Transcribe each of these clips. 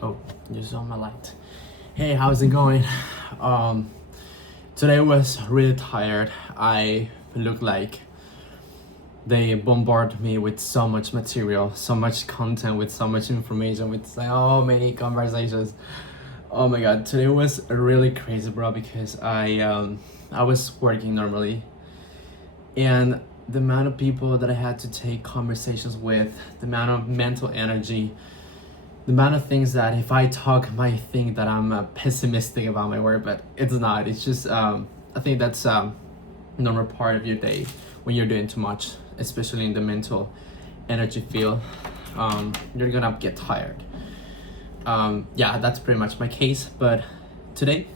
Oh, just on my light. Hey, how's it going? Um, Today was really tired. I look like they bombard me with so much material, so much content, with so much information, with so many conversations. Oh my god, today was really crazy, bro. Because I was working normally, and the amount of people that I had to take conversations with, the amount of mental energy, the amount of things that if I talk, might think that I'm pessimistic about my work, but it's not. It's just I think that's normal part of your day when you're doing too much, especially in the mental energy field. You're gonna get tired. Yeah, that's pretty much my case. But today,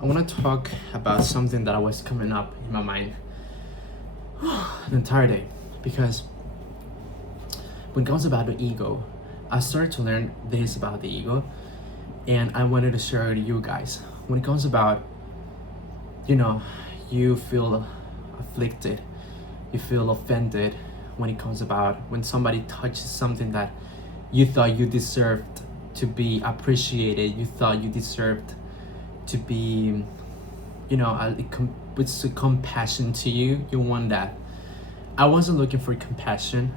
I want to talk about something that was coming up in my mind the entire day, because when it comes about the ego, I started to learn this about the ego, and I wanted to share it to you guys. When it comes about, you feel afflicted, you feel offended when it comes about when somebody touches something that you thought you deserved to be appreciated, you thought you deserved to be, with some compassion to you. You want that. I wasn't looking for compassion.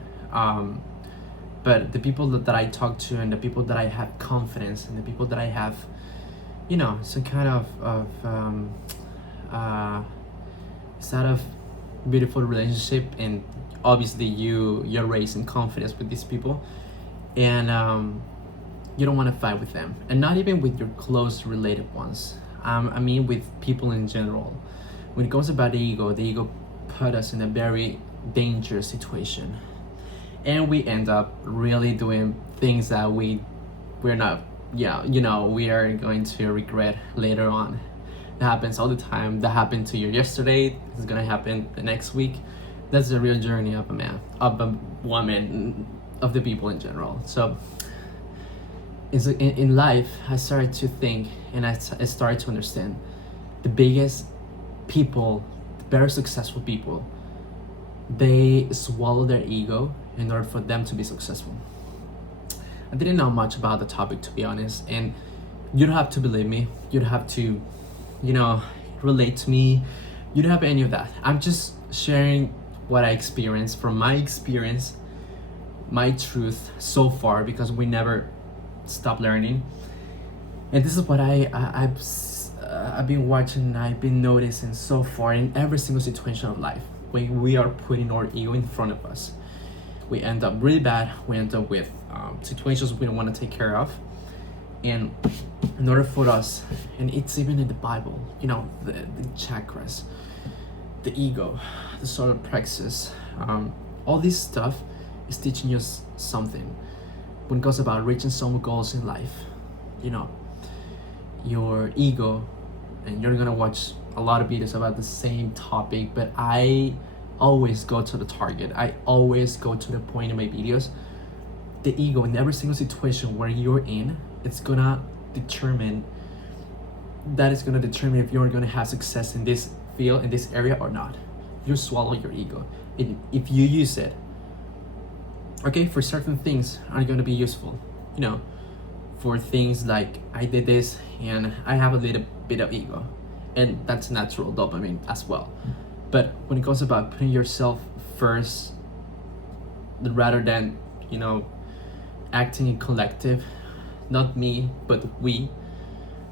But the people that I talk to, and the people that I have confidence, and the people that I have, some kind of sort of beautiful relationship, and obviously you're raising confidence with these people, and you don't want to fight with them, and not even with your close related ones. I mean with people in general. When it goes about the ego put us in a very dangerous situation, and we end up really doing things that we're not, we are going to regret later on. That happens all the time. That happened to you yesterday. It's gonna happen the next week. That's the real journey of a man, of a woman, of the people in general. So in life, I started to think, and I started to understand the biggest people, the very successful people, they swallow their ego in order for them to be successful. I didn't know much about the topic, to be honest, and you don't have to believe me. You don't have to, relate to me. You don't have any of that. I'm just sharing what I experienced from my experience, my truth so far, because we never stop learning. And this is what I've been watching, I've been noticing so far in every single situation of life. When we are putting our ego in front of us, we end up really bad. We end up with situations we don't want to take care of. And in order for us, and it's even in the Bible, the chakras, the ego, the solar plexus, all this stuff is teaching us something when it goes about reaching some goals in life. Your ego, and you're gonna watch a lot of videos about the same topic, but I always go to the target. I always go to the point in my videos. The ego, in every single situation where you're in, it's gonna determine if you're gonna have success in this field, in this area or not. You swallow your ego. If you use it, okay, for certain things are gonna be useful. For things like I did this and I have a little bit of ego, and that's natural dopamine as well. But when it goes about putting yourself first, rather than acting in collective, not me but we,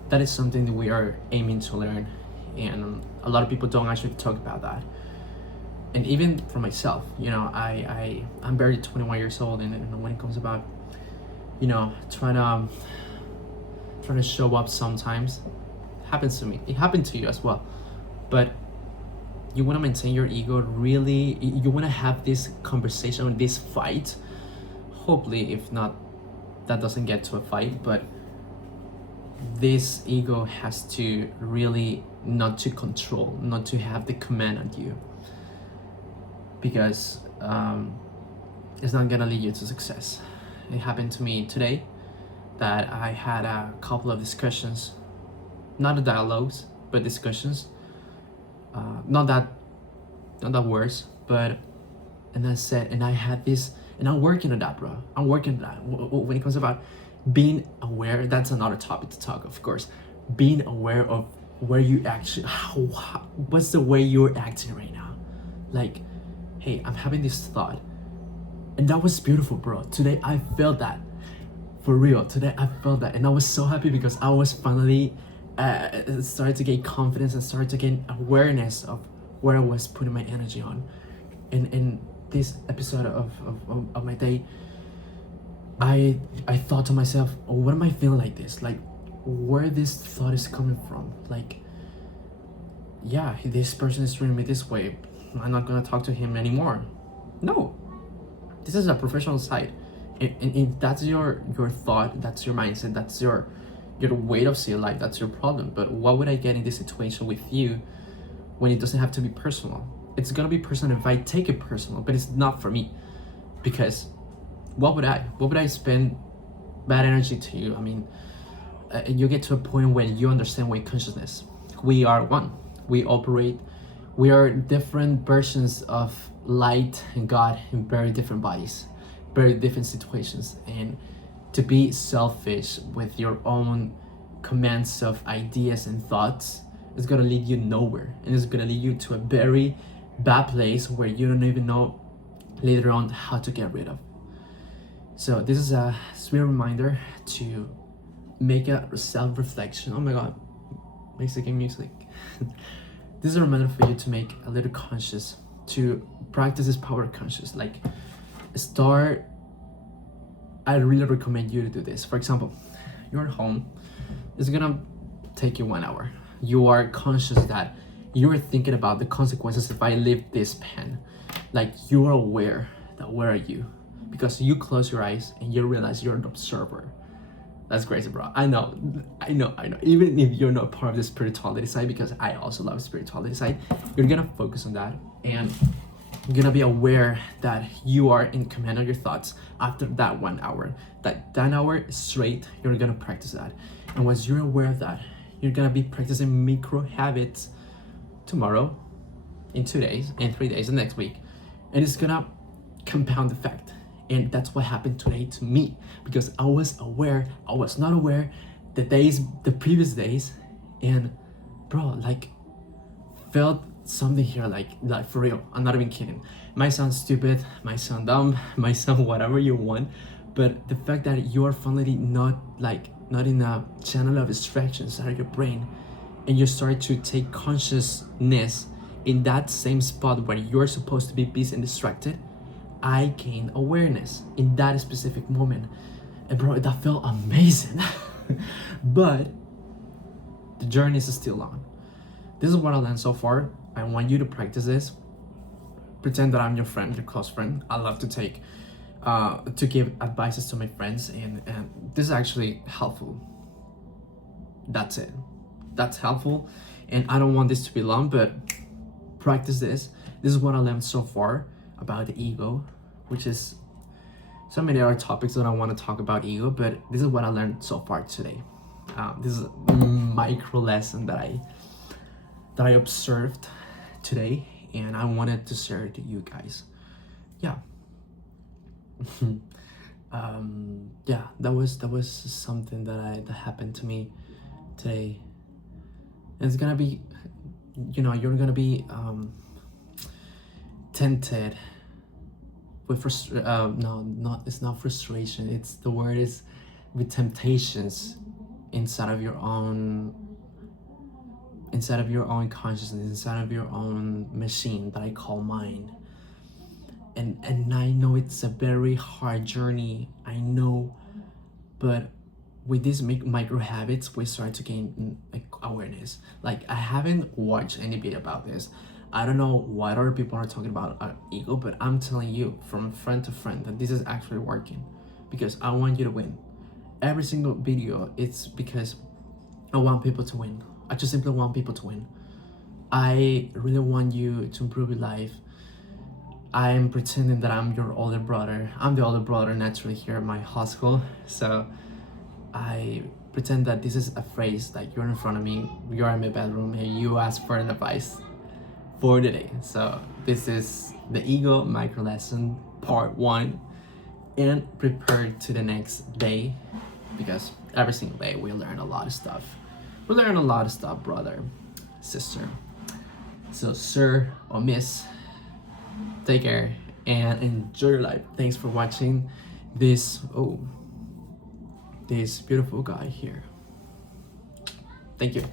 that is something that we are aiming to learn, and a lot of people don't actually talk about that. And even for myself, I'm barely 21 years old, and when it comes about trying to show up, sometimes happens to me, it happened to you as well. But you want to maintain your ego, really. You want to have this conversation or this fight, hopefully, if not, that doesn't get to a fight, but this ego has to really not to control, not to have the command on you, because it's not gonna lead you to success. It happened to me today that I had a couple of discussions, not the dialogues, but discussions. Not that worse, but and I said, and I had this, and I'm working on that, bro. I'm working on that. When it comes about being aware, that's another topic to talk, of course. Being aware of where you actually, what's the way you're acting right now. Like, hey, I'm having this thought, and that was beautiful, bro. Today I felt that, for real. Today I felt that, and I was so happy because I was finally started to gain confidence and started to gain awareness of where I was putting my energy on. In this episode of my day, I thought to myself, oh, what am I feeling like this? Like, where this thought is coming from? Like, yeah, this person is treating me this way. I'm not gonna talk to him anymore. No, this is a professional side. And that's your thought, that's your mindset, that's your way of seeing life, that's your problem. But what would I get in this situation with you when it doesn't have to be personal? It's gonna be personal if I take it personal, but it's not for me. Because what would I spend bad energy to you? I mean, you get to a point when you understand weight consciousness. We are one. We operate. We are different versions of light and God in very different bodies, very different situations. And to be selfish with your own commands of ideas and thoughts is gonna lead you nowhere, and it's gonna lead you to a very bad place where you don't even know later on how to get rid of. So this is a sweet reminder to make a self-reflection. Oh my god, Mexican music. This is a reminder for you to make a little conscious, to practice this power conscious. Like, start, I really recommend you to do this. For example, you're at home, it's gonna take you 1 hour. You are conscious that you're thinking about the consequences if I leave this pen. Like, you are aware that where are you? Because you close your eyes and you realize you're an observer. That's crazy, bro. I know. Even if you're not part of the spirituality side, because I also love spirituality side, you're gonna focus on that, and you're gonna be aware that you are in command of your thoughts after that 1 hour. That hour straight, you're gonna practice that. And once you're aware of that, you're gonna be practicing micro habits tomorrow, in 2 days, in 3 days, and next week. And it's gonna compound effect. And that's what happened today to me, because I was aware, I was not aware the previous days, and bro, like, felt something here, like for real. I'm not even kidding. Might sound stupid, might sound dumb, might sound whatever you want, but the fact that you are finally not in a channel of distractions out of your brain, and you start to take consciousness in that same spot where you're supposed to be busy and distracted, I gained awareness in that specific moment. And bro, that felt amazing. But the journey is still on. This is what I learned so far. I want you to practice this. Pretend that I'm your friend, your close friend. I love to give advices to my friends, and this is actually helpful. That's it. That's helpful. And I don't want this to be long, but practice this. This is what I learned so far about the ego, which is so many other topics that I want to talk about ego, but this is what I learned so far today. This is a micro lesson that I observed today, and I wanted to share it to you guys. Yeah. Yeah, that was something that happened to me today. And it's gonna be, you're gonna be tempted with it's not frustration, it's the word is with temptations inside of your own consciousness, inside of your own machine that I call mind. And I know it's a very hard journey, I know, but with these micro habits we start to gain awareness. Like, I haven't watched any video about this. I don't know what other people are talking about ego, but I'm telling you from friend to friend that this is actually working, because I want you to win. Every single video, it's because I want people to win. I just simply want people to win. I really want you to improve your life. I'm pretending that I'm your older brother. I'm the older brother naturally here at my high school, so I pretend that this is a phrase, like you're in front of me, you're in my bedroom, and you ask for an advice for the day. So this is the ego micro lesson part 1, and prepare to the next day because every single day we learn a lot of stuff. We learn a lot of stuff, brother, sister. So, sir or miss, take care and enjoy your life. Thanks for watching this beautiful guy here. Thank you.